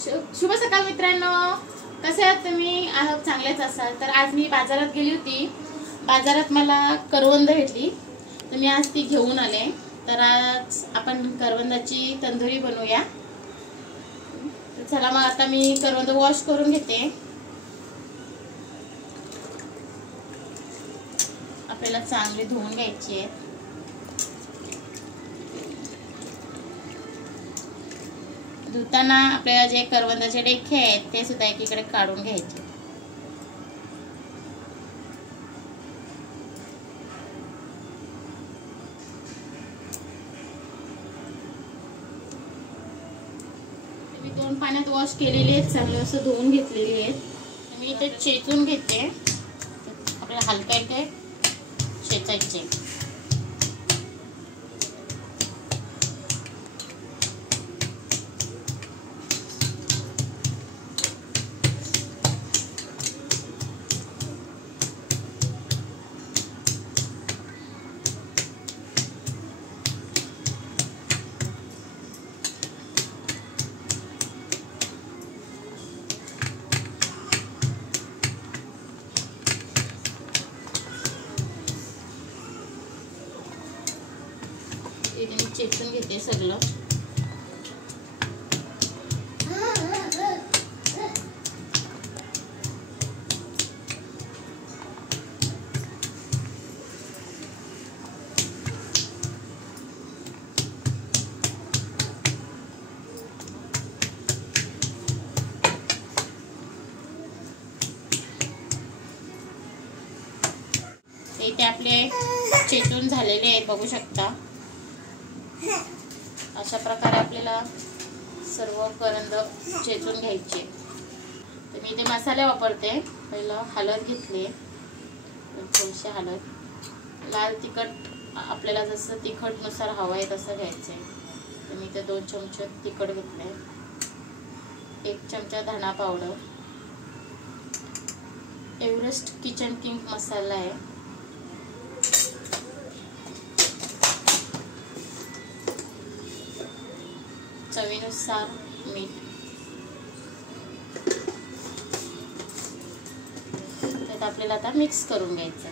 शुभ सकाळ मित्रांनो, कसे आहात तुम्ही? आहोत चांगलेच असाल. तर आज मी बाजारात गेली होती. बाजारात मला करवंद भेटली, तर मी आज ती घेऊन आले. तर आज आपण करवंदाची तंदुरी बनवूया. तर चला मग आता मी करवंद वॉश करून घेते. आपल्याला चांगली धुवून घ्यायची आहे. धुताना आपल्याला जे करवंदाचे डेखे आहेत ते सुद्धा एकीकडे काढून घ्यायचे. मी 2 पाण्यात वॉश केलेले आहेत, चांगले असं धुवून घेतलेले आहेत. मी इथे चेचून घेते. आपल्याला हलका इथे चेचायचे. इथे चेचून घेते सगळं. इथे आपले चेचून झालेले आहेत, बघू शकता. अशा प्रकारे आपल्याला सर्व करवंद चेचून घ्यायचे. तर मी इथे मसाले वापरते. पहिलं हळद घेतली, थोडीशी हळद. लाल तिखट आपल्याला जसं तिखटनुसार हवं आहे तसं घ्यायचं आहे. तर मी इथे 2 चमचे तिखट घेतले. 1 चमचा धना पावडर. एव्हरेस्ट किचन किंग मसाला आहे. चवीनुसार मीठ. त्यात आपल्याला आता मिक्स करून घ्यायचं.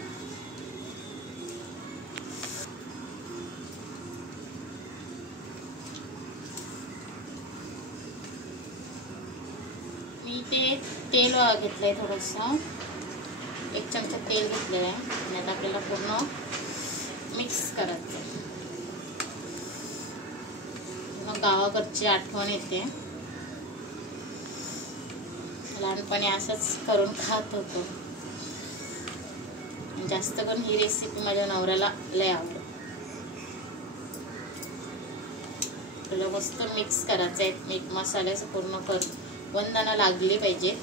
मी ते तेल घेतलंय थोडंसं. 1 चमचा तेल घेतलेलं आहे. आणि आता आपल्याला पूर्ण मिक्स करायचं. गावाकडची आठवण येते. लहानपणी असंच करून खात होतो. जास्त करून ही रेसिपी माझ्या नवऱ्याला लय आवडते. आपल्याला मस्त मिक्स करायचं आहे. मीठ मसाल्याचं पूर्ण वंदाना लागली पाहिजे.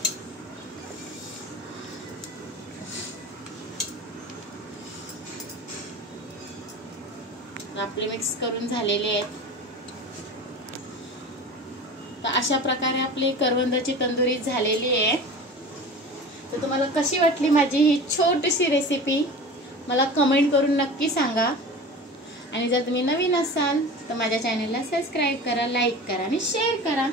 आपले मिक्स करून झालेले आहेत. तर अशा प्रकारे आपली करवंदाची तंदुरी झालेली आहे. तर तुम्हाला कशी वाटली माझी ही छोटीशी रेसिपी मला कमेंट करून नक्की सांगा. आणि जर तुम्ही नवीन असाल तर माझ्या चॅनलला सबस्क्राईब करा, लाईक करा आणि शेअर करा.